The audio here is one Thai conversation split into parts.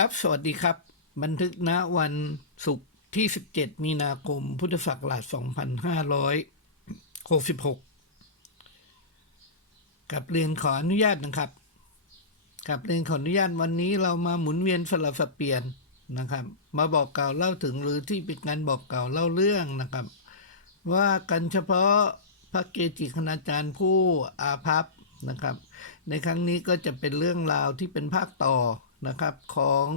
ครับ สวัสดีครับ บันทึกณวันศุกร์ที่ 17 มีนาคม พุทธศักราช 2566 กับเรียนขออนุญาตนะครับ กับเรียนขออนุญาตวันนี้เรามาหมุนเวียนสลับสับเปลี่ยนนะครับ มาบอกกล่าวเล่าถึงหรือที่เป็นการบอกกล่าวเล่าเรื่องนะครับ ว่ากันเฉพาะพระเกจิคณาจารย์ผู้อาภัพนะครับ ในครั้งนี้ก็จะเป็นเรื่องราวที่เป็นภาคต่อ นะครับของ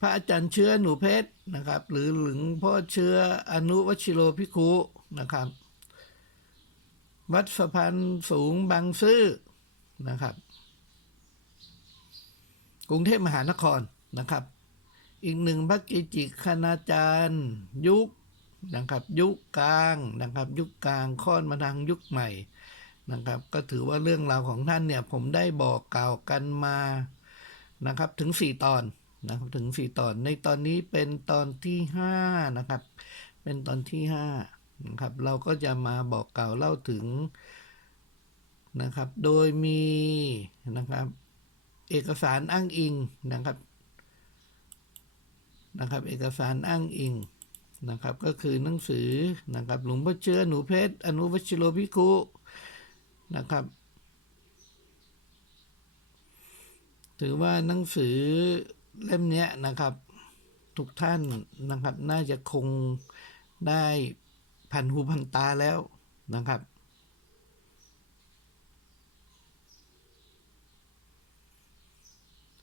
พระอาจารย์เชื้อหนูเพชรนะครับ หรือหลวงพ่อเชื้ออนุวชิโรพิคุนะครับ วัดสะพานสูงบางซื่อนะครับ กรุงเทพมหานครนะครับ อีกหนึ่งพระกิจิคณาจารย์ ยุคนะครับยุคกลางนะครับ ยุคกลางค่อนมาทางยุคใหม่นะครับ ก็ถือว่าเรื่องราวของท่านเนี่ยผมได้บอกกล่าวกันมา นะครับถึง 4 ตอนนะครับถึง 4 ตอนในตอนนี้เป็นตอนที่ 5 นะครับ เป็นตอนที่5นะครับเราก็จะมาบอกกล่าวเล่าถึงนะครับโดยมีนะครับเอกสารอ้างอิงนะครับนะครับเอกสารอ้างอิงนะครับก็คือหนังสือนะครับหลวงพ่อเชื้อหนูเพชรอนุวัชิโรภิกขุนะครับ ถือว่าหนังสือเล่มนี้นะครับ ทุกท่านนะครับ น่าจะคงได้ผ่านหูพันตาแล้วนะครับ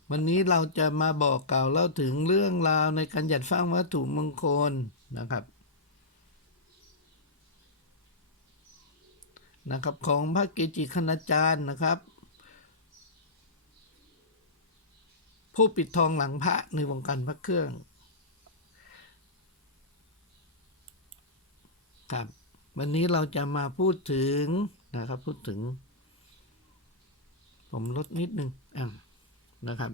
วันนี้เราจะมาบอกกล่าวเล่าถึงเรื่องราวในการจัดสร้างวัตถุมงคลนะครับนะครับของพระเกจิคณาจารย์นะครับ ผู้ปิดทองหลังพระในวงการพระเครื่องครับวันนี้เราจะมาพูดถึงนะครับพูดถึง ผมลดนิดนึงอะนะครับ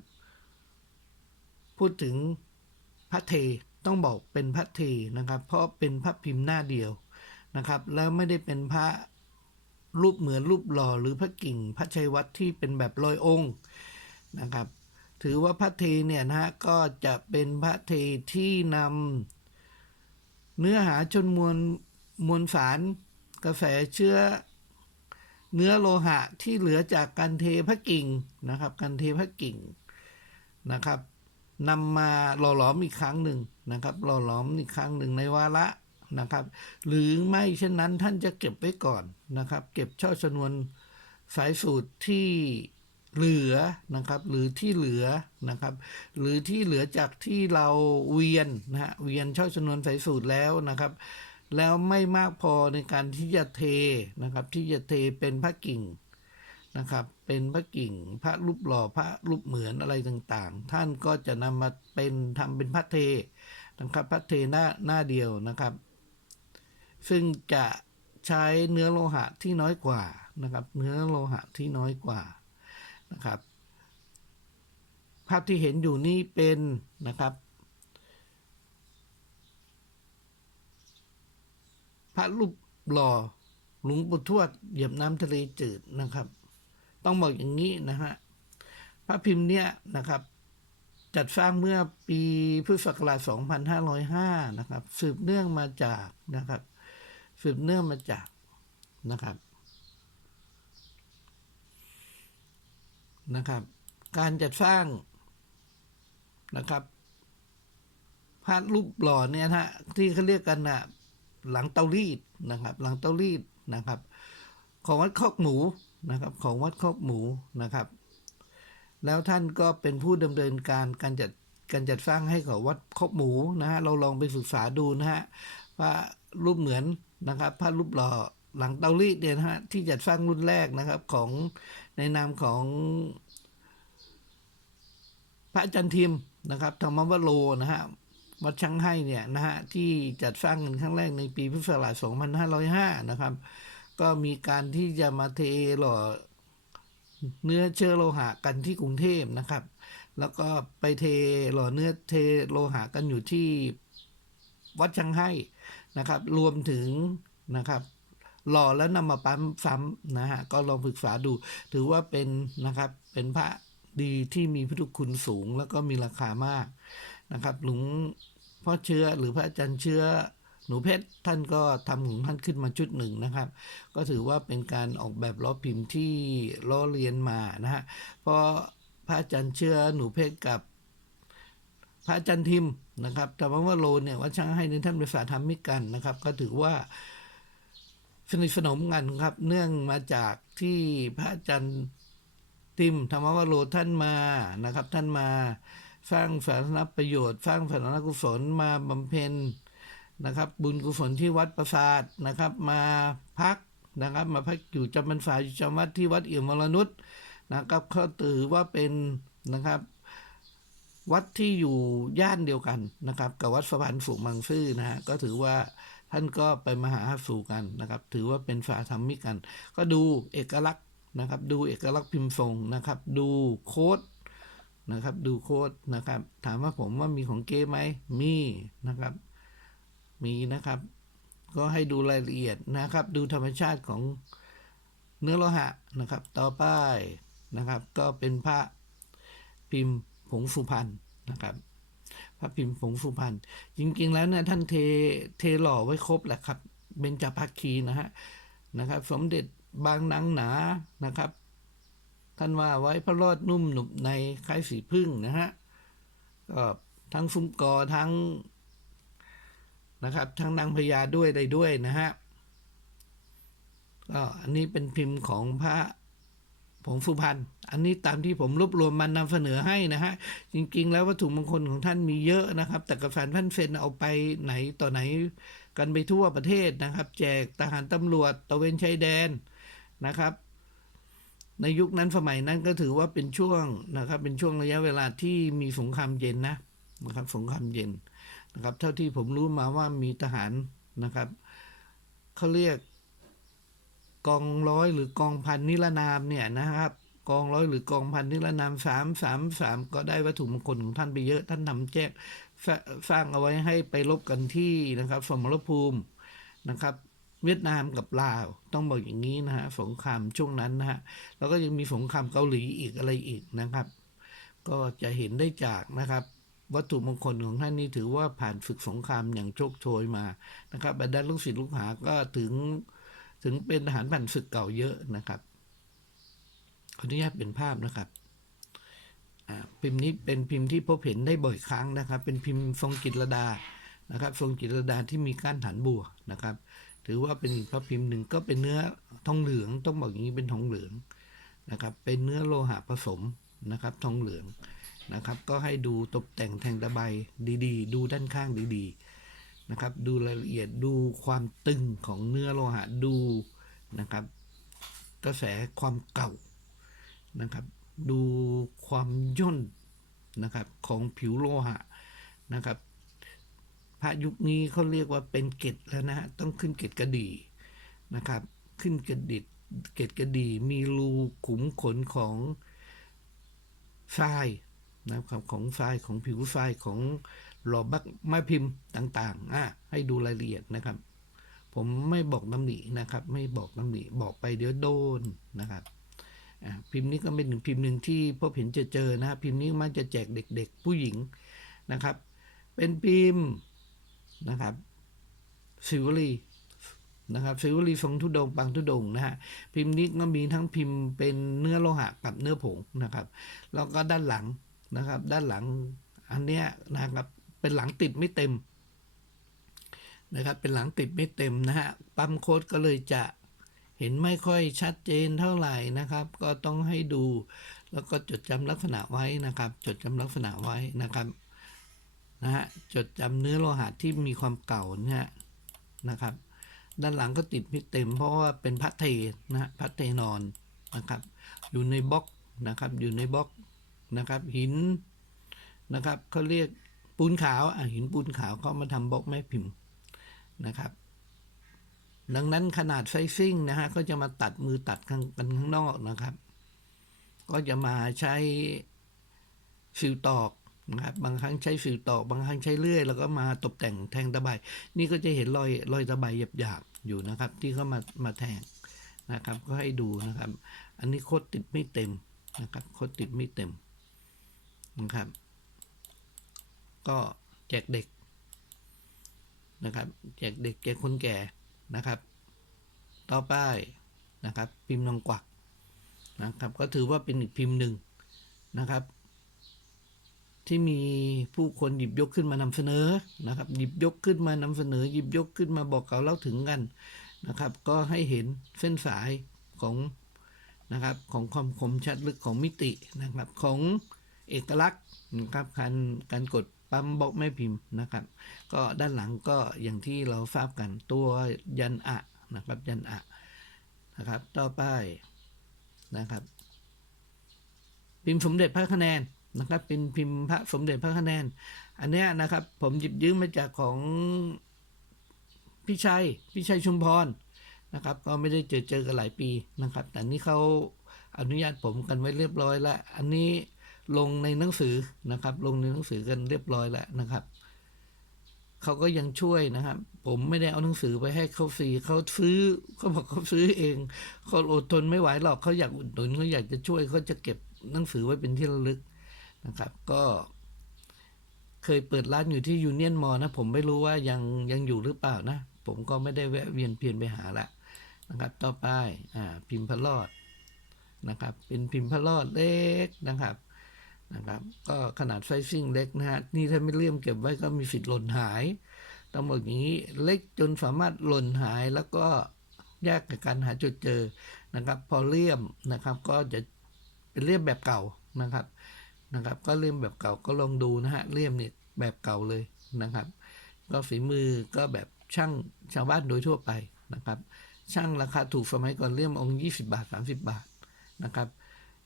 พูดถึงพระเทต้องบอกเป็นพระเทนะครับ เพราะเป็นพระพิมพ์หน้าเดียวนะครับ แล้วไม่ได้เป็นพระรูปเหมือนรูปหล่อหรือพระกิ่ง พระชัยวัดที่เป็นแบบลอยองค์นะครับ ถือว่าพระเทเนี่ยนะฮะก็จะเป็นพระเทที่นำเนื้อหาชนมวลมวลสารกระแสเชื้อเนื้อโลหะที่เหลือจากการเทพระกิ่งนะครับ การเทพระกิ่งนะครับนำมาหล่อหลอมอีกครั้งหนึ่งนะครับหล่อหลอมอีกครั้งหนึ่งในวาระนะครับ หรือไม่เช่นนั้นท่านจะเก็บไว้ก่อนนะครับ เก็บช่อชนวนสายสูตรที่ เหลือนะครับ หรือที่เหลือนะครับ หรือที่เหลือจากที่เราเวียนนะฮะเวียนช่อชนวนสายสูตรแล้วนะครับ แล้วไม่มากพอในการที่จะเทนะครับ ที่จะเทเป็นพระกิ่งนะครับ เป็นพระกิ่งพระรูปหล่อพระรูปเหมือนอะไรต่างๆ ท่านก็จะนำมาเป็นทำเป็นพระเทนะครับพระเทหน้าหน้าเดียวนะครับ ซึ่งจะใช้เนื้อโลหะที่น้อยกว่านะครับ เนื้อโลหะที่น้อยกว่า นะครับ ภาพที่เห็นอยู่นี่เป็นนะครับ พระรูปหล่อหลวงปู่ทวดเหยียบน้ำทะเลจืดนะครับ ต้องบอกอย่างนี้นะฮะพระพิมพ์เนี่ยนะครับ จัดสร้างเมื่อปีพุทธศักราช 2505 นะครับ สืบเนื่องมาจากนะครับ สืบเนื่องมาจากนะครับ นะครับ การจัดสร้างนะครับพระรูปหล่อเนี่ยฮะที่เขาเรียกกันนะหลังเตารีดนะครับ หลังเตารีดนะครับ ของวัดคอกหมูนะครับ ของวัดคอกหมูนะครับ แล้วท่านก็เป็นผู้ดำเนินการการจัดการจัดสร้างให้กับวัดคอกหมูนะฮะเราลองไปศึกษาดูนะฮะว่ารูปเหมือนนะครับพระรูปหล่อ หลังเตารีดเนี่ยนะฮะที่จัดสร้างรุ่นแรกนะครับของในนามของ พระจารย์ทิมนะครับธรรมวโรนะฮะวัดช่างให้เนี่ยนะฮะที่จัดสร้างกันครั้งแรกในปีพุทธศักราช2505 นะครับ ก็มีการที่จะมาเทหล่อเนื้อเชื้อโลหะกันที่กรุงเทพนะครับ แล้วก็ไปเทหล่อเนื้อเทโลหะกันอยู่ที่วัดช่างให้นะครับ รวมถึงนะครับ หล่อแล้วนำมาปั๊มซ้ำนะฮะก็ลองศึกษาดู ถือว่าเป็นนะครับเป็นพระดีที่มีพุทธคุณสูงแล้วก็มีราคามากนะครับหลวงพ่อเชื้อหรือพระอาจารย์เชื้อหนูเพชรท่านก็ทำของท่านขึ้นมาชุดหนึ่งนะครับ ก็ถือว่าเป็นการออกแบบล้อพิมพ์ที่ล้อเลียนมานะฮะเพราะพระอาจารย์เชื้อหนูเพชรกับพระอาจารย์ทิมนะครับแต่ว่าโลเนี่ยวัดช่างให้ในท่านเป็นสาธรรมิกกันนะครับ ก็ถือว่า สนิทสนมกันครับ เนื่องมาจากที่พระอาจารย์ทิมธรรมวโรท่านมานะครับ ท่านมาสร้างสาธารณประโยชน์ สร้างสาธารณกุศลมาบำเพ็ญนะครับ บุญกุศลที่วัดประสาทนะครับ มาพักนะครับ มาพักอยู่จำพรรษาอยู่จำวัดที่วัดเอี่ยมวรนุชนะครับเขาถือว่าเป็นนะครับ วัดที่อยู่ย่านเดียวกันนะครับ กับวัดสะพานสูงบางซื่อนะฮะก็ถือว่า ท่านก็ไปมาหาสู่กันนะครับ ถือว่าเป็นสาธรรมิกกัน ก็ดูเอกลักษณ์นะครับ ดูเอกลักษณ์พิมพ์ทรงนะครับ ดูโค้ดนะครับ ดูโค้ดนะครับ ถามว่าผมว่ามีของเก้ไหมมีนะครับ มีนะครับ ก็ให้ดูรายละเอียดนะครับ ดูธรรมชาติของเนื้อโลหะนะครับ ต่อไปนะครับ ก็เป็นพระพิมพ์ผงสุพรรณนะครับ พระพิมพ์ผงสุพรรณจริง ๆ แล้วเนี่ยท่านเทเทหล่อไว้ครบแหละครับเบญจภักคีนะฮะนะครับ สมเด็จบางนางหนานะครับ ท่านว่าไว้พระรอดนุ่มหนุบในคล้ายสีพึ่งนะฮะก็ทั้งซุ้มกอทั้งนะครับ ทั้งนางพญาด้วยได้ด้วยนะฮะก็อันนี้เป็นพิมพ์ของพระ ผงสุพรรณอันนี้ตามที่ผมรวบรวมมานำเสนอให้นะฮะ จริงๆ แล้ววัตถุมงคลของท่านมีเยอะนะครับ แต่กระสานท่านเซนเอาไปไหนต่อไหนกันไปทั่วประเทศนะครับ แจกทหารตำรวจตระเวนชายแดนนะครับ ในยุคนั้นสมัยนั้นก็ถือว่าเป็นช่วงนะครับ เป็นช่วงระยะเวลาที่มีสงครามเย็นนะนะครับสงครามเย็นนะครับ เท่าที่ผมรู้มาว่ามีทหารนะครับเขาเรียก กองร้อยหรือกองพันนิรนามเนี่ยนะครับ กองร้อยหรือกองพันนิรนามสามสามสามก็ได้วัตถุมงคลของท่านไปเยอะท่านนำแจกสสร้างเอาไว้ให้ไปรบกันที่นะครับสมรภูมินะครับเวียดนามกับลาวต้องบอกอย่างนี้นะฮะสงครามช่วงนั้นนะฮะแล้วก็ยังมีสงครามเกาหลีอีกอะไรอีกนะครับ ก็จะเห็นได้จากนะครับ วัตถุมงคลของท่านนี้ถือว่าผ่านฝึกสงครามอย่างโชคโชยมานะครับบรรดาลูกศิษย์ลูกหาก็ถึง ถึงเป็นทหารผ่านศึกเก่าเยอะนะครับ ขออนุญาตเป็นภาพนะครับอ่าพิมพ์นี้เป็นพิมพ์ที่พบเห็นได้บ่อยครั้งนะครับ เป็นพิมพ์ทรงกิตรดานะครับ ทรงกิตรดาที่มีก้านฐานบัวนะครับ ถือว่าเป็นพระพิมพ์หนึ่งก็เป็นเนื้อทองเหลืองต้องบอกอย่างนี้เป็นทองเหลืองนะครับ เป็นเนื้อโลหะผสมนะครับ ทองเหลืองนะครับ ก็ให้ดูตกแต่งแทงตะไบดี ๆ ดูด้านข้างดีๆ นะครับ ดูรายละเอียดดูความตึงของเนื้อโลหะดูนะครับ กระแสความเก่านะครับ ดูความย่นนะครับของผิวโลหะนะครับพระยุคนี้เขาเรียกว่าเป็นเกตแล้วนะฮะต้องขึ้นเกตกระดีนะครับ ขึ้นกระดิดเกตกระดีมีรูขุมขนของทรายนะครับของทรายของผิวทรายของ หล่อบักไม้พิมพ์ต่างๆอะให้ดูรายละเอียดนะครับ ผมไม่บอกน้ำหนีนะครับ ไม่บอกน้ำหนีบอกไปเดี๋ยวโดนนะครับพิมพ์นี้ก็เป็นหนึ่งพิมพ์หนึ่งที่พบเห็นจะเจอนะพิมพ์นี้มันจะแจกเด็ก ๆ ผู้หญิงนะครับ เป็นพิมพ์นะครับสิวลีนะครับสิวลีทรงทุดงปังทุดงนะฮะพิมพ์นี้ก็มีทั้งพิมพ์เป็นเนื้อโลหะกับเนื้อผงนะครับแล้วก็ด้านหลังนะครับ ด้านหลังอันเนี้ยนะครับ เป็นหลังติดไม่เต็มนะครับเป็นหลังติดไม่เต็มนะฮะปั๊มโค้ดก็เลยจะเห็นไม่ค่อยชัดเจนเท่าไหร่นะครับ ก็ต้องให้ดู แล้วก็จดจำลักษณะไว้นะครับ จดจำลักษณะไว้นะครับนะฮะจดจำเนื้อโลหะที่มีความเก่าเนี่ยนะครับ ด้านหลังก็ติดไม่เต็ม เพราะว่าเป็นพัดเทนะฮะพัดเทนอนนะครับ อยู่ในบล็อกนะครับอยู่ในบล็อกนะครับหินนะครับเขาเรียก ปูนขาวอะหินปูนขาวเขามาทำบล็อกแม่พิมพ์นะครับ ดังนั้นขนาดไซซิ่งนะฮะก็จะมาตัดมือตัดข้างกันข้างนอกนะครับ ก็จะมาใช้ฟิวตอกนะครับบางครั้งใช้ฟิวตอก บางครั้งใช้เลื่อย แล้วก็มาตกแต่งแทงตะไบนี่ก็จะเห็นรอยรอยตะไบหยาบๆอยู่นะครับ ที่เขามามาแทงนะครับ ก็ให้ดูนะครับ อันนี้โคตรติดไม่เต็มนะครับ โคตรติดไม่เต็มนะครับ ก็แจกเด็กนะครับแจกเด็กแจกคนแก่นะครับ ต่อไปนะครับ พิมพ์นองกวักนะครับ ก็ถือว่าเป็นอีกพิมพ์หนึ่งนะครับ ที่มีผู้คนหยิบยกขึ้นมานำเสนอนะครับ หยิบยกขึ้นมานำเสนอ หยิบยกขึ้นมาบอกเกล่าวเล่าถึงกันนะครับ ก็ให้เห็นเส้นสายของนะครับของความคมชัดลึกของมิตินะครับของเอกลักษณ์นะครับการการกด ปั๊มบล็อกแม่พิมพ์นะครับ ก็ด้านหลังก็อย่างที่เราทราบกันตัวยันอะนะครับยันอะนะครับ ต่อไปนะครับ พิมพ์สมเด็จพระคะแนนนะครับ เป็นพิมพ์พระสมเด็จพระคะแนน อันนี้นะครับ ผมหยิบยืมมาจากของพี่ชัยพี่ชัยชุมพรนะครับ ก็ไม่ได้เจอเจอกันหลายปีนะครับ แต่นี่เขาอนุญาตผมกันไว้เรียบร้อยแล้ว อันนี้ ลงในหนังสือนะครับ ลงในหนังสือกันเรียบร้อยแล้วนะครับเขาก็ยังช่วยนะครับ ผมไม่ได้เอาหนังสือไปให้เขาฟรีเขาซื้อเขาบอกเขาซื้อเองเขาอดทนไม่ไหวหรอกเขาอยากอุดหนุนเขาอยากจะช่วยเขาจะเก็บหนังสือไว้เป็นที่ระลึกนะครับ ก็เคยเปิดร้านอยู่ที่ยูเนียนมอนะ ผมไม่รู้ว่ายังยังอยู่หรือเปล่านะ ผมก็ไม่ได้แวะเวียนเพียนไปหาละนะครับ ต่อไปอ่าพิมพ์พระรอดนะครับ เป็นพิมพ์พระรอดเล็กนะครับ นะครับ ก็ขนาดไซซิ่งเล็กนะฮะนี่ถ้าไม่เลี่ยมเก็บไว้ก็มีสิทธิ์หล่นหายต้องบอกงนี้เล็กจนสามารถหล่นหายแล้วก็ยากกับการหาจุดเจอนะครับ พอเลี่ยมนะครับก็จะเป็นเลี่ยมแบบเก่านะครับนะครับ ก็เลี่ยมแบบเก่าก็ลองดูนะฮะเลี่ยมเนี่ยแบบเก่าเลยนะครับ ก็ฝีมือก็แบบช่างชาวบ้านโดยทั่วไปนะครับ ช่างราคาถูกสมัยก่อนเลี่ยมองค์20 บาท 30 บาทนะครับ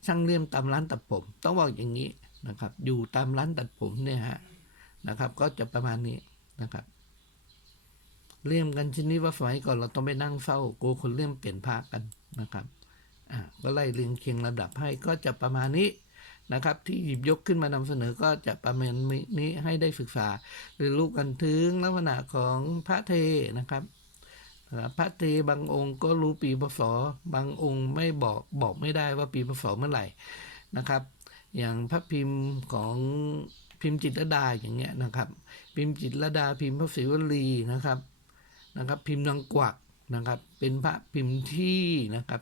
ช่างเลี่ยมตามร้านตัดผม ต้องบอกอย่างนี้นะครับ อยู่ตามร้านตัดผมเนี่ยฮะนะครับ ก็จะประมาณนี้นะครับ เลี่ยมกันชนิดว่าสมัยก่อนเราต้องไปนั่งเฝ้ากลัวคนเลี่ยมเปลี่ยนผ้ากันนะครับอ่าก็ไล่เรียงเคียงระดับให้ก็จะประมาณนี้นะครับ ที่หยิบยกขึ้นมานำเสนอก็จะประมาณนี้ให้ได้ศึกษาเรียนรู้กันถึงลักษณะของพระเทนะครับ พระเทบางองค์ก็รู้ปีพศบางองค์ไม่บอกบอกไม่ได้ว่าปีพศเมื่อไหร่นะครับ อย่างพระพิมพ์ของพิมพ์จิตรดาอย่างเงี้ยนะครับ พิมพ์จิตรดาพิมพ์พระศิวลีนะครับนะครับ พิมพ์นางกวักนะครับ เป็นพระพิมพ์ที่นะครับ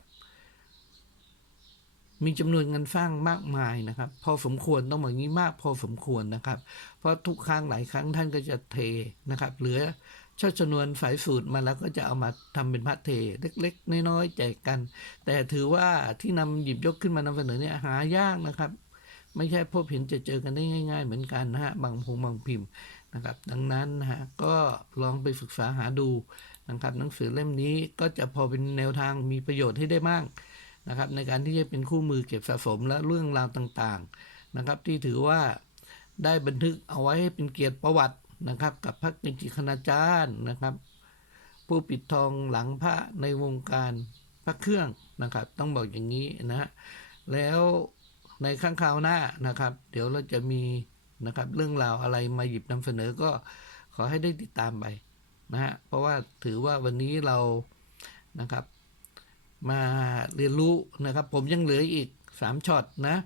มีจำนวนเงินสร้างมากมายนะครับ พอสมควรต้องบอกงี้มากพอสมควรนะครับ เพราะทุกครั้งหลายครั้งท่านก็จะเทนะครับ เหลือ เช่าชนวนสายสูตรมาแล้วก็จะเอามาทำเป็นพระเทเล็ก ๆ น้อยๆแจกกัน แต่ถือว่าที่นำหยิบยกขึ้นมานำเสนอเนี่ยหายากนะครับ ไม่ใช่พบเห็นจะเจอกันได้ง่าย ๆ เหมือนกันนะฮะบางพงบางพิมพ์นะครับ ดังนั้นนะฮะก็ลองไปศึกษาหาดูนะครับ หนังสือเล่มนี้ก็จะพอเป็นแนวทางมีประโยชน์ให้ได้มากนะครับในการที่จะเป็นคู่มือเก็บสะสมและเรื่องราวต่างๆนะครับ ที่ถือว่าได้บันทึกเอาไว้ให้เป็นเกียรติประวัติ นะครับ กับพระเกจิคณาจารย์นะครับ ผู้ปิดทองหลังพระในวงการพระเครื่องนะครับ ต้องบอกอย่างนี้นะฮะแล้วในข้างคราวหน้านะครับ เดี๋ยวเราจะมีนะครับเรื่องราวอะไรมาหยิบนำเสนอก็ขอให้ได้ติดตามไปนะฮะเพราะว่าถือว่าวันนี้เรานะครับ มาเรียนรู้นะครับ ผมยังเหลืออีกสามช็อตนะ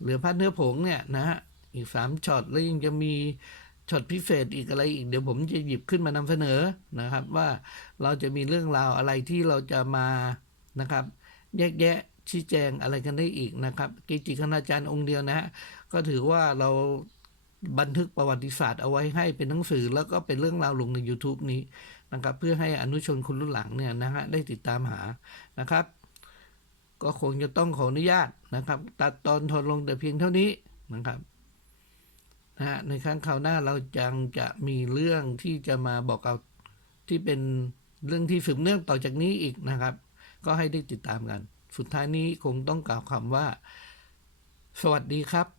เหลือพัดเนื้อผงเนี่ยนะฮะอีกสามช็อตแล้วยังจะมี ช็อตพิเศษอีกอะไรอีกเดี๋ยวผมจะหยิบขึ้นมานำเสนอนะครับ ว่าเราจะมีเรื่องราวอะไรที่เราจะมานะครับ แยกแยะชี้แจงอะไรกันได้อีกนะครับเกจิคณาจารย์องค์เดียวนะฮะก็ถือว่าเราบันทึกประวัติศาสตร์เอาไว้ให้เป็นหนังสือแล้วก็เป็นเรื่องราวลงใน YouTube นี้นะครับ เพื่อให้อนุชนคนรุ่นหลังเนี่ยนะฮะได้ติดตามหานะครับ ก็คงจะต้องขออนุญาตนะครับ ตัดตอนทนลงแต่เพียงเท่านี้นะครับ นะฮะในครั้งคราวหน้าเราจังจะมีเรื่องที่จะมาบอกเอาที่เป็นเรื่องที่สืบเนื่องต่อจากนี้อีกนะครับ ก็ให้ได้ติดตามกัน สุดท้ายนี้คงต้องกล่าวคำว่า สวัสดีครับ